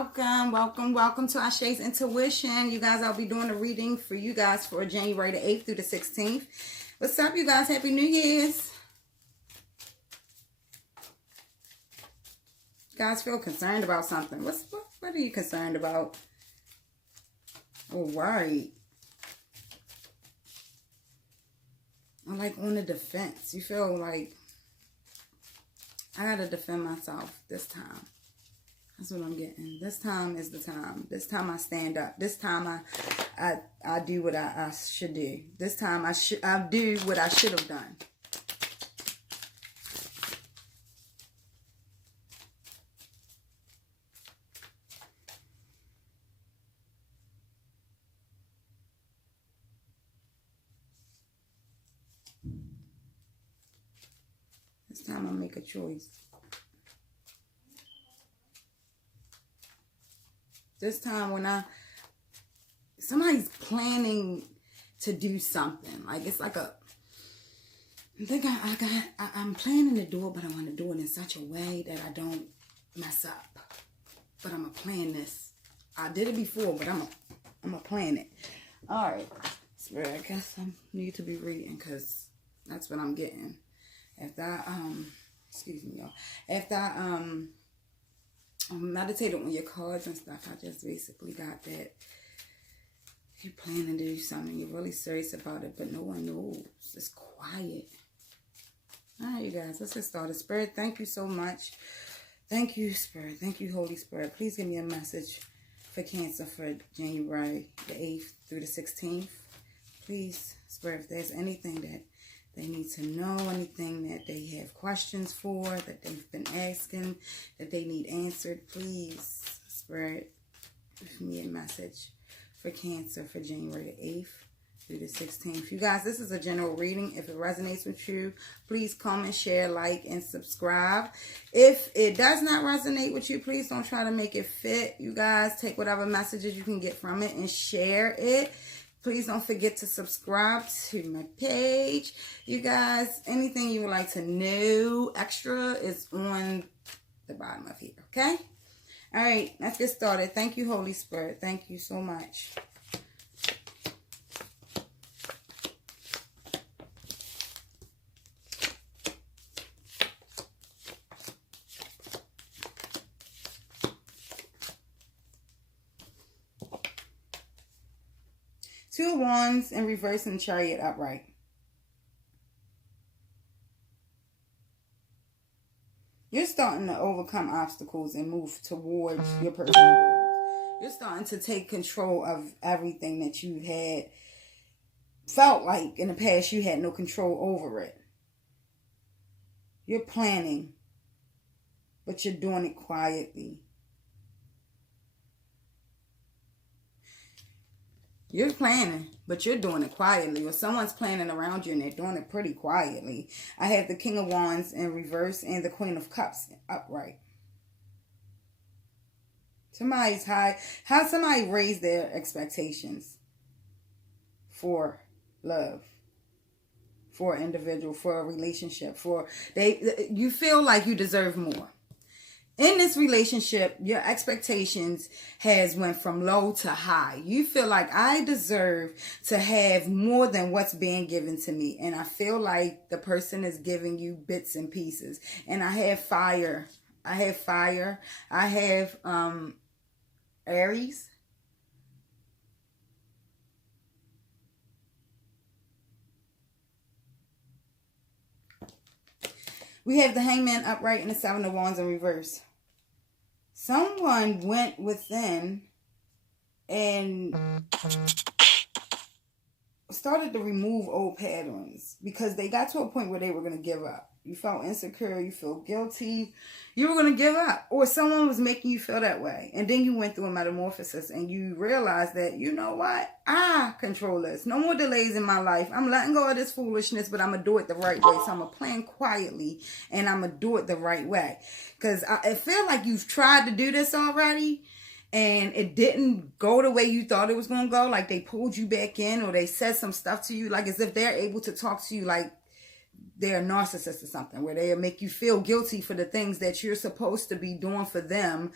welcome to Ashe's Intuition. You guys, I'll be doing a reading for you guys for January the 8th through the 16th. What's up, you guys? Happy New Year's. You guys feel concerned about something. What are you concerned about? Or worried? Or like on the defense. You feel like I gotta defend myself this time. That's what I'm getting. This time is the time. This time I stand up. This time I do what I should do. This time I do what I should have done. This time I make a choice. This time when somebody's planning to do something, like it's like I'm planning to do it, but I want to do it in such a way that I don't mess up. But I'm gonna plan this. I did it before, but I'm gonna plan it. All right, Spirit. I guess I need to be reading because that's what I'm getting. After excuse me, y'all. After I meditated on your cards and stuff, I just basically got that you're planning to do something, you're really serious about it, but no one knows. It's quiet. All right, you guys, let's get started. Spirit, thank you so much. Thank you, Spirit. Thank you, Holy Spirit. Please give me a message for Cancer for January the 8th through the 16th. Please, Spirit, if there's anything that they need to know, anything that they have questions for, that they've been asking, that they need answered, please, Spirit, give me a message for Cancer for January the 8th through the 16th. You guys, this is a general reading. If it resonates with you, please comment, share, like, and subscribe. If it does not resonate with you, please don't try to make it fit. You guys, take whatever messages you can get from it and share it. Please don't forget to subscribe to my page. You guys, anything you would like to know extra is on the bottom of here, okay? All right, let's get started. Thank you, Holy Spirit. Thank you so much. Two of Wands in reverse and Chariot upright. You're starting to overcome obstacles and move towards your personal goals. You're starting to take control of everything that you had felt like in the past you had no control over it. You're planning, but you're doing it quietly. You're planning, but you're doing it quietly. Or someone's planning around you and they're doing it pretty quietly. I have the King of Wands in reverse and the Queen of Cups upright. Somebody's high. How somebody raised their expectations for love, for an individual, for a relationship, you feel like you deserve more. In this relationship, your expectations has went from low to high. You feel like I deserve to have more than what's being given to me. And I feel like the person is giving you bits and pieces. And I have fire. I have Aries. We have the Hangman upright and the Seven of Wands in reverse. Someone went within and started to remove old patterns because they got to a point where they were going to give up. You felt insecure. You feel guilty. You were going to give up. Or someone was making you feel that way. And then you went through a metamorphosis and you realized that, you know what? I control this. No more delays in my life. I'm letting go of this foolishness, but I'm going to do it the right way. So I'm going to plan quietly and I'm going to do it the right way. Because I feel like you've tried to do this already and it didn't go the way you thought it was going to go. Like they pulled you back in or they said some stuff to you. Like as if they're able to talk to you like they're a narcissist or something, where they make you feel guilty for the things that you're supposed to be doing for them.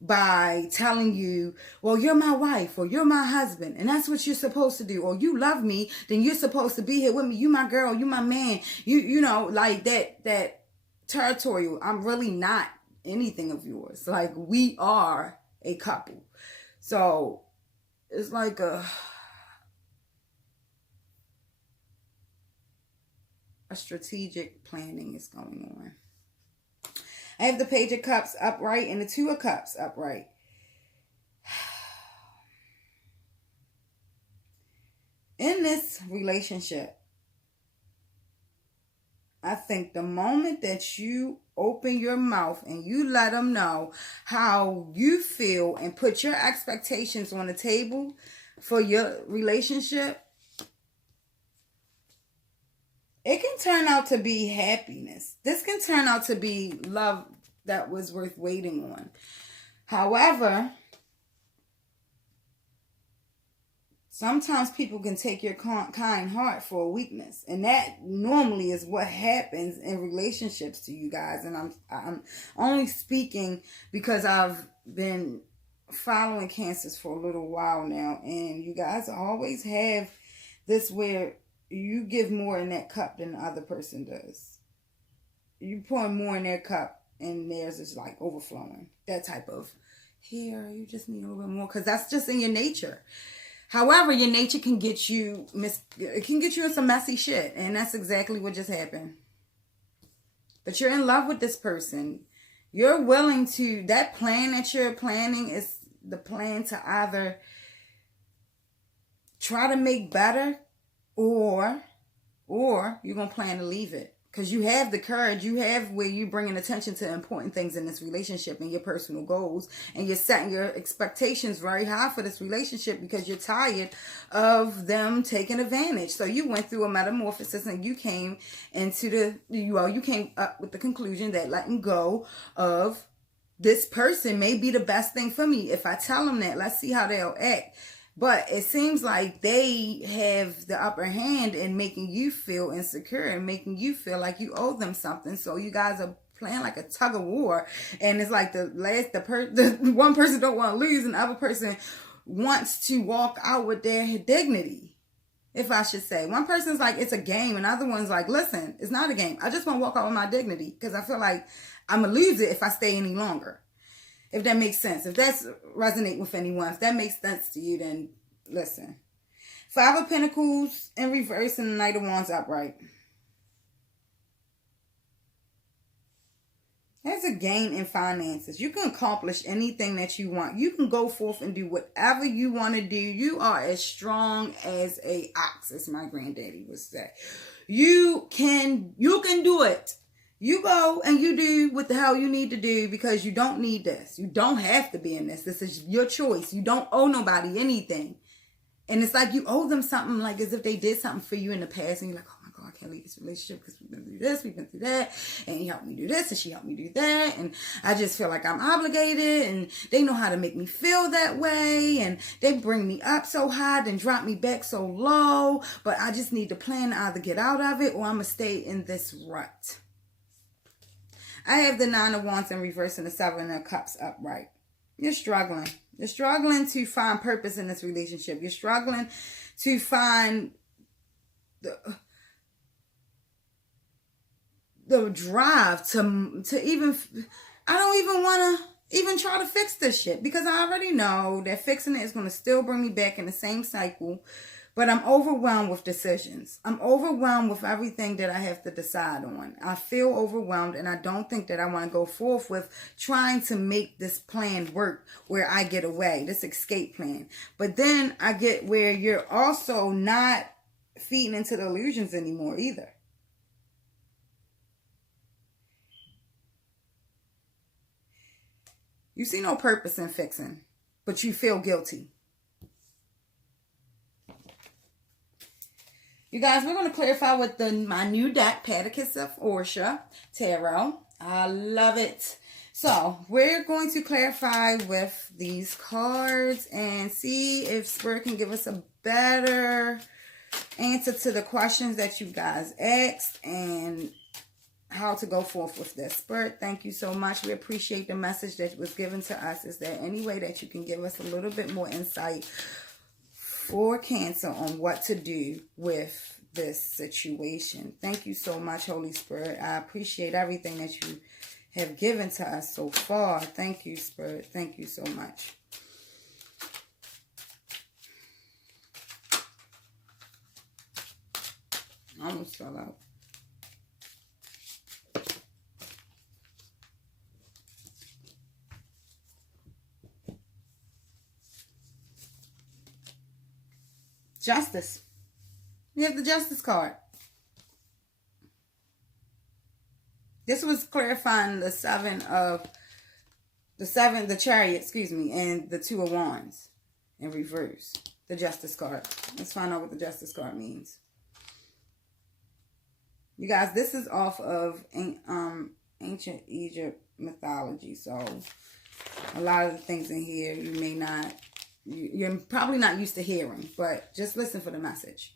by telling you, well, you're my wife or you're my husband and that's what you're supposed to do, or you love me, then you're supposed to be here with me, you my girl, you my man, you know, like that territorial. I'm really not anything of yours. Like, we are a couple. So it's like a strategic planning is going on. I have the Page of Cups upright and the Two of Cups upright. In this relationship, I think the moment that you open your mouth and you let them know how you feel and put your expectations on the table for your relationship, it can turn out to be happiness. This can turn out to be love that was worth waiting on. However, sometimes people can take your kind heart for a weakness. And that normally is what happens in relationships to you guys. And I'm only speaking because I've been following Cancers for a little while now. And you guys always have this where you give more in that cup than the other person does. You pour more in their cup and theirs is like overflowing. That type of, here, you just need a little bit more, because that's just in your nature. However, your nature can get you in some messy shit, and that's exactly what just happened. But you're in love with this person. You're willing to, that plan that you're planning is the plan to either try to make better, or you're going to plan to leave it. Because you have the courage, you have where you bringing attention to important things in this relationship and your personal goals. And you're setting your expectations very high for this relationship because you're tired of them taking advantage. So you went through a metamorphosis and you came you came up with the conclusion that letting go of this person may be the best thing for me. If I tell them that, let's see how they'll act. But it seems like they have the upper hand in making you feel insecure and making you feel like you owe them something. So you guys are playing like a tug of war. And it's like the one person don't want to lose and the other person wants to walk out with their dignity, if I should say. One person's like, it's a game. And the other one's like, listen, it's not a game. I just want to walk out with my dignity because I feel like I'm going to lose it if I stay any longer. If that makes sense. If that's resonate with anyone, if that makes sense to you, then listen. Five of Pentacles in reverse and the Knight of Wands upright. There's a gain in finances. You can accomplish anything that you want. You can go forth and do whatever you want to do. You are as strong as a ox, as my granddaddy would say. You can do it. You go and you do what the hell you need to do because you don't need this. You don't have to be in this. This is your choice. You don't owe nobody anything. And it's like you owe them something, like as if they did something for you in the past. And you're like, oh my God, I can't leave this relationship because we've been through this, we've been through that. And he helped me do this and she helped me do that. And I just feel like I'm obligated. And they know how to make me feel that way. And they bring me up so high and drop me back so low. But I just need to plan to either get out of it or I'm going to stay in this rut. I have the Nine of Wands in reverse and the Seven of Cups upright. You're struggling. You're struggling to find purpose in this relationship. You're struggling to find the drive to even, I don't even want to even try to fix this shit because I already know that fixing it is going to still bring me back in the same cycle. But I'm overwhelmed with decisions. I'm overwhelmed with everything that I have to decide on. I feel overwhelmed and I don't think that I want to go forth with trying to make this plan work where I get away, this escape plan. But then I get where you're also not feeding into the illusions anymore either. You see no purpose in fixing, but you feel guilty. You guys, we're going to clarify with my new deck, Paticus of Orsha Tarot. I love it. So, we're going to clarify with these cards and see if Spirit can give us a better answer to the questions that you guys asked. And how to go forth with this. Spirit, thank you so much. We appreciate the message that was given to us. Is there any way that you can give us a little bit more insight for Cancer on what to do with this situation? Thank you so much, Holy Spirit. I appreciate everything that you have given to us so far. Thank you, Spirit. Thank you so much. I almost fell out. Justice. We have the Justice card. This was clarifying the Chariot, and the Two of Wands in reverse. The Justice card. Let's find out what the Justice card means. You guys, this is off of ancient Egypt mythology, so a lot of the things in here you're probably not used to hearing, but just listen for the message.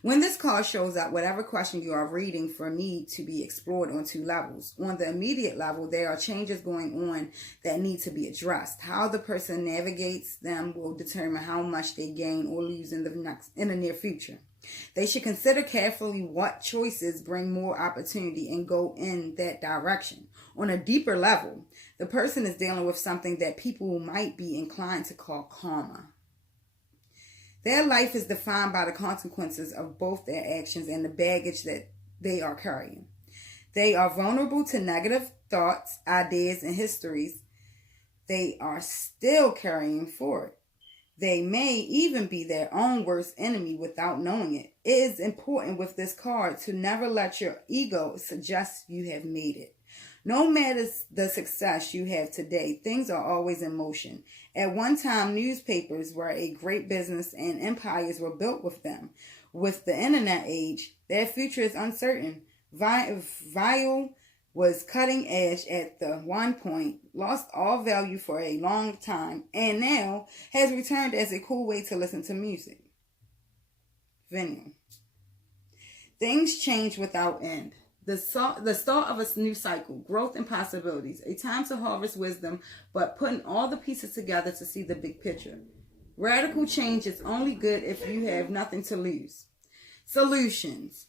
When this card shows up, whatever question you are reading for need to be explored on two levels. On the immediate level, there are changes going on that need to be addressed. How the person navigates them will determine how much they gain or lose in the near future. They should consider carefully what choices bring more opportunity and go in that direction. On a deeper level, the person is dealing with something that people might be inclined to call karma. Their life is defined by the consequences of both their actions and the baggage that they are carrying. They are vulnerable to negative thoughts, ideas, and histories they are still carrying forward. They may even be their own worst enemy without knowing it. It is important with this card to never let your ego suggest you have made it. No matter the success you have today, things are always in motion. At one time, newspapers were a great business and empires were built with them. With the internet age, their future is uncertain. Vinyl was cutting edge at the one point, lost all value for a long time, and now has returned as a cool way to listen to music. Vinyl. Things change without end. The start of a new cycle, growth and possibilities, a time to harvest wisdom, but putting all the pieces together to see the big picture. Radical change is only good if you have nothing to lose. Solutions.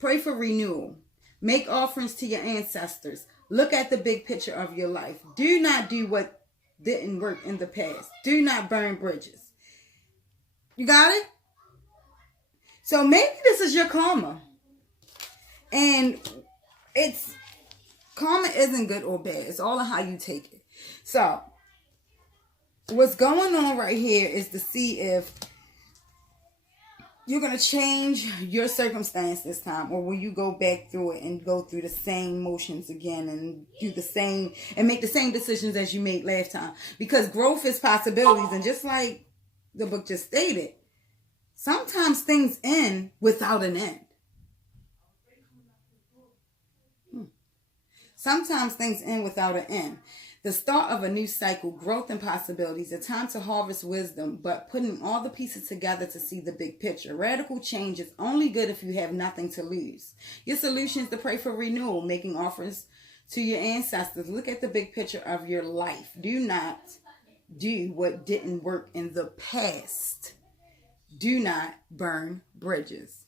Pray for renewal. Make offerings to your ancestors. Look at the big picture of your life. Do not do what didn't work in the past. Do not burn bridges. You got it? So maybe this is your karma. And karma isn't good or bad. It's all on how you take it. So, what's going on right here is to see if you're going to change your circumstance this time, or will you go back through it and go through the same motions again and do the same and make the same decisions as you made last time. Because growth is possibilities, and just like the book just stated, sometimes things end without an end. Sometimes things end without an end. The start of a new cycle, growth and possibilities, a time to harvest wisdom, but putting all the pieces together to see the big picture. Radical change is only good if you have nothing to lose. Your solution is to pray for renewal, making offers to your ancestors. Look at the big picture of your life. Do not do what didn't work in the past. Do not burn bridges.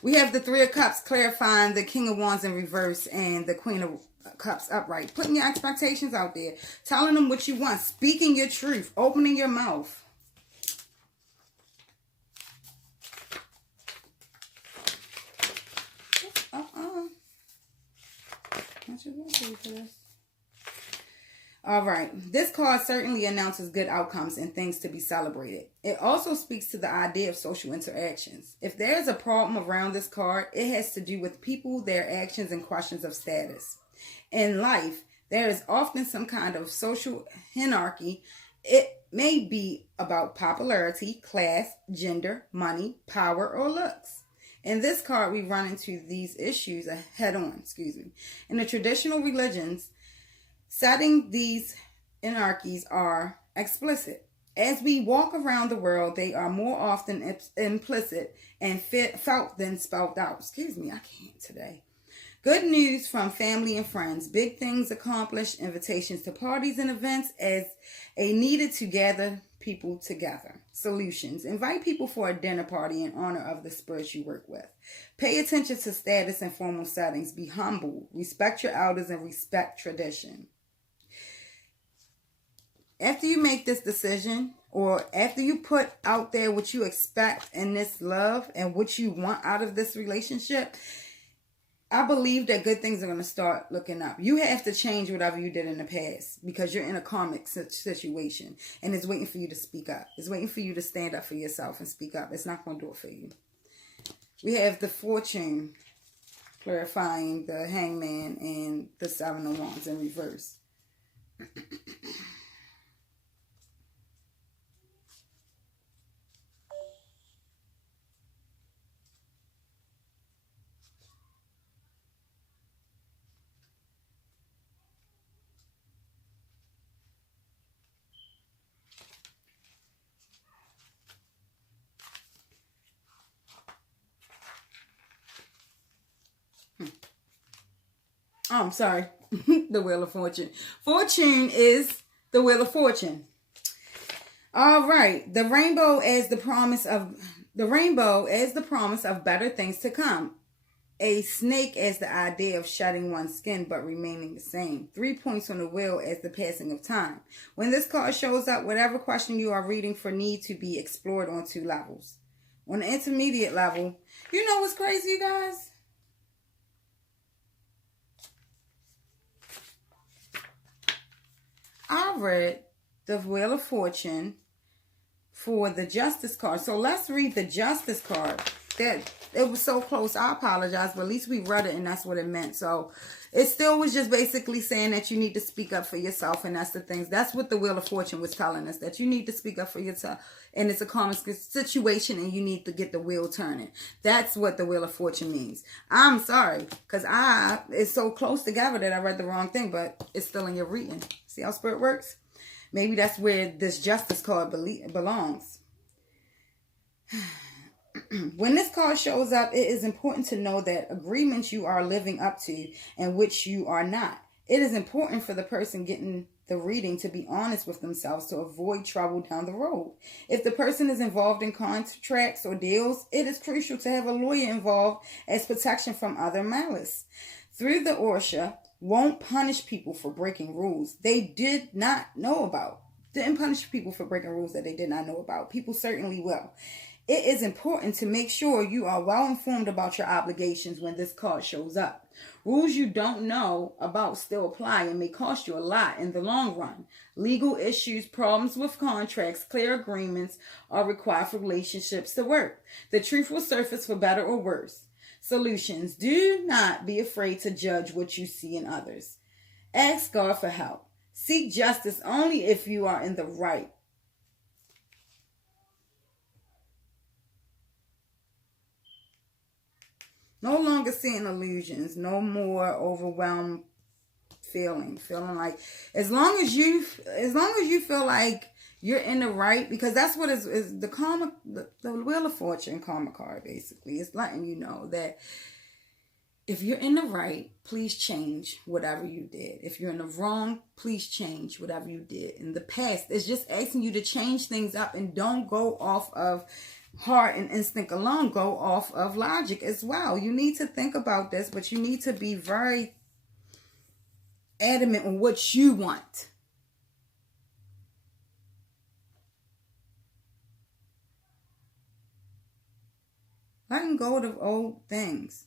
We have the Three of Cups clarifying the King of Wands in reverse and the Queen of Cups upright. Putting your expectations out there. Telling them what you want. Speaking your truth. Opening your mouth. Not sure what to do for this. All right. This card certainly announces good outcomes and things to be celebrated. It also speaks to the idea of social interactions. If there's a problem around this card, it has to do with people, their actions, and questions of status. In life, there is often some kind of social hierarchy. It may be about popularity, class, gender, money, power, or looks. In this card, we run into these issues head on. In the traditional religions, setting these hierarchies are explicit. As we walk around the world, they are more often implicit and felt than spelled out. I can't today. Good news from family and friends. Big things accomplished. Invitations to parties and events as a needed to gather people together. Solutions. Invite people for a dinner party in honor of the spirits you work with. Pay attention to status and formal settings. Be humble. Respect your elders and respect tradition. After you make this decision, or after you put out there what you expect in this love and what you want out of this relationship, I believe that good things are going to start looking up. You have to change whatever you did in the past because you're in a karmic situation and it's waiting for you to speak up. It's waiting for you to stand up for yourself and speak up. It's not going to do it for you. We have the Fortune clarifying the Hangman and the Seven of Wands in reverse. Oh, I'm sorry. The Wheel of Fortune. Fortune is the Wheel of Fortune. All right. The rainbow as the promise of better things to come. A snake as the idea of shedding one's skin but remaining the same. 3 points on the wheel as the passing of time. When this card shows up, whatever question you are reading for need to be explored on 2 levels. On the intermediate level, you know what's crazy, you guys? I read the Wheel of Fortune for the Justice card. So let's read the Justice card. That it was so close. I apologize, but at least we read it and that's what it meant. So it still was just basically saying that you need to speak up for yourself, and that's the things. That's what the Wheel of Fortune was telling us, that you need to speak up for yourself, and it's a common situation, and you need to get the wheel turning. That's what the Wheel of Fortune means. I'm sorry, because it's so close together that I read the wrong thing, but it's still in your reading. See how Spirit works? Maybe that's where this Justice card belongs. When this card shows up, it is important to know that agreements you are living up to and which you are not. It is important for the person getting the reading to be honest with themselves to avoid trouble down the road. If the person is involved in contracts or deals, it is crucial to have a lawyer involved as protection from other malice. Through the ORSHA won't punish people for breaking rules they did not know about. Didn't punish people for breaking rules that they did not know about. People certainly will. It is important to make sure you are well informed about your obligations when this card shows up. Rules you don't know about still apply and may cost you a lot in the long run. Legal issues, problems with contracts, clear agreements are required for relationships to work. The truth will surface for better or worse. Solutions. Do not be afraid to judge what you see in others. Ask God for help. Seek justice only if you are in the right. No longer seeing illusions. No more overwhelmed feeling like as long as you feel like you're in the right, because that's what is the karma, the Wheel of Fortune karma card basically. It's letting you know that if you're in the right, please change whatever you did. If you're in the wrong, please change whatever you did in the past. It's just asking you to change things up and don't go off of heart and instinct alone. Go off of logic as well. You need to think about this, but you need to be very adamant on what you want. Letting go of old things.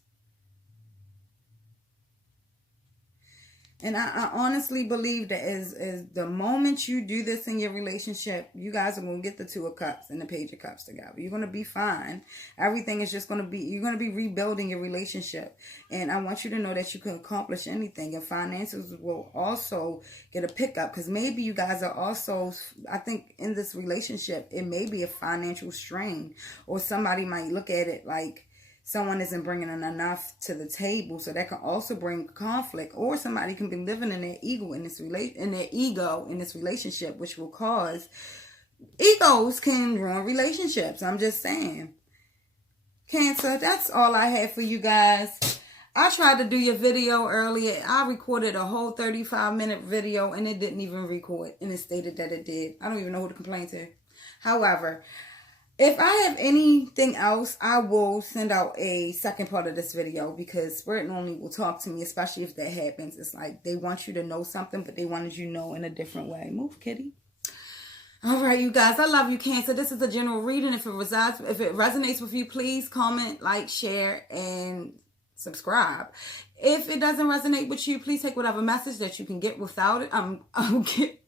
And I honestly believe that as the moment you do this in your relationship, you guys are going to get the Two of Cups and the Page of Cups together. You're going to be fine. Everything is just going to be, you're going to be rebuilding your relationship. And I want you to know that you can accomplish anything. Your finances will also get a pickup, because maybe you guys are also, I think in this relationship, it may be a financial strain, or somebody might look at it like someone isn't bringing in enough to the table, so that can also bring conflict. Or somebody can be living in their ego in this relationship, which will cause egos can ruin relationships. I'm just saying. Cancer, that's all I have for you guys. I tried to do your video earlier. I recorded a whole 35-minute video and it didn't even record. And it stated that it did. I don't even know who to complain to. However, if I have anything else, I will send out a second part of this video, because Spirit normally will talk to me, especially if that happens. It's like they want you to know something, but they wanted you to know in a different way. Move, kitty. All right, you guys. I love you, Cancer. This is a general reading. If it resonates with you, please comment, like, share, and subscribe. If it doesn't resonate with you, please take whatever message that you can get without it. Get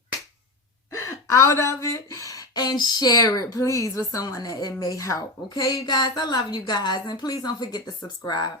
out of it and share it, please, with someone that it may help. Okay, you guys? I love you guys. And please don't forget to subscribe.